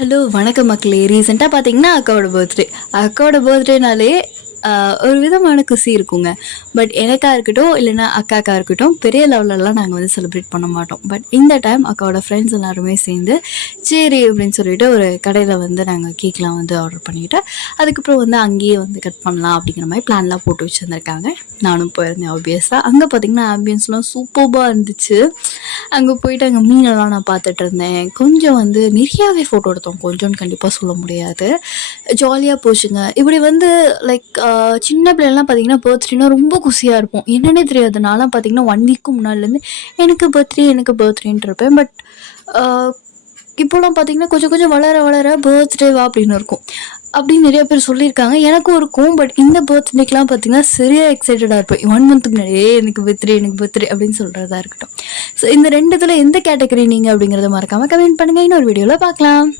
Hello வணக்கம் மக்களே. ரீசெண்டாக பார்த்தீங்கன்னா அக்காவோட பர்த்டேனாலே ஒரு விதமான குஷி இருக்குங்க. பட் எனக்கா இருக்கட்டும் இல்லைன்னா அக்காக்கா இருக்கட்டும் பெரிய லெவலெலாம் நாங்கள் வந்து செலிப்ரேட் பண்ண மாட்டோம். பட் இந்த டைம் அக்காவோட ஃப்ரெண்ட்ஸ் எல்லாருமே சேர்ந்து சரி அப்படின்னு சொல்லிட்டு ஒரு கடையில் வந்து நாங்கள் கேக்லாம் வந்து ஆர்டர் பண்ணிவிட்டு அதுக்கப்புறம் வந்து அங்கேயே வந்து கட் பண்ணலாம் அப்படிங்கிற மாதிரி பிளான்லாம் போட்டு வச்சுருந்துருக்காங்க. நானும் போயிருந்தேன் ஆப்வியஸாக. அங்கே பார்த்தீங்கன்னா ஆம்பியன்ஸ்லாம் சூப்பராக இருந்துச்சு. அங்கே போயிட்டு அங்கே மீனெல்லாம் நான் பார்த்துட்டு இருந்தேன். கொஞ்சம் வந்து நிறையாவே ஃபோட்டோ எடுத்தோம். கொஞ்சம்னு கண்டிப்பாக சொல்ல முடியாது. ஜாலியாக போச்சுங்க. இப்படி வந்து லைக் சின்ன பிள்ளைலாம் பார்த்தீங்கன்னா பர்த்டேனா ரொம்ப குஷியாக இருப்போம். என்னன்னே தெரியாது. நான்லாம் பார்த்தீங்கன்னா 1 வீக்கு முன்னாடிலேருந்து எனக்கு பர்த்டேன்ட்டு இருப்பேன். பட் இப்போலாம் பார்த்தீங்கன்னா கொஞ்சம் கொஞ்சம் வளர வளர பர்த்டேவா அப்படின்னு இருக்கும். அப்படின்னு நிறைய பேர் சொல்லியிருக்காங்க. எனக்கும் இருக்கும். பட் இந்த பர்த்டேக்கெலாம் பார்த்தீங்கன்னா சரியாக எக்ஸைட்டடாக இருப்பேன். 1 மந்த்துக்கு முன்னாடியே எனக்கு பர்த்டே அப்படின்னு சொல்கிறதா இருக்கட்டும். ஸோ இந்த 2 இதில் எந்த கேட்டகரி நீங்கள் அப்படிங்கிறத மறக்காமல் கமெண்ட் பண்ணுங்கள். இன்னொரு வீடியோவில் பார்க்கலாம்.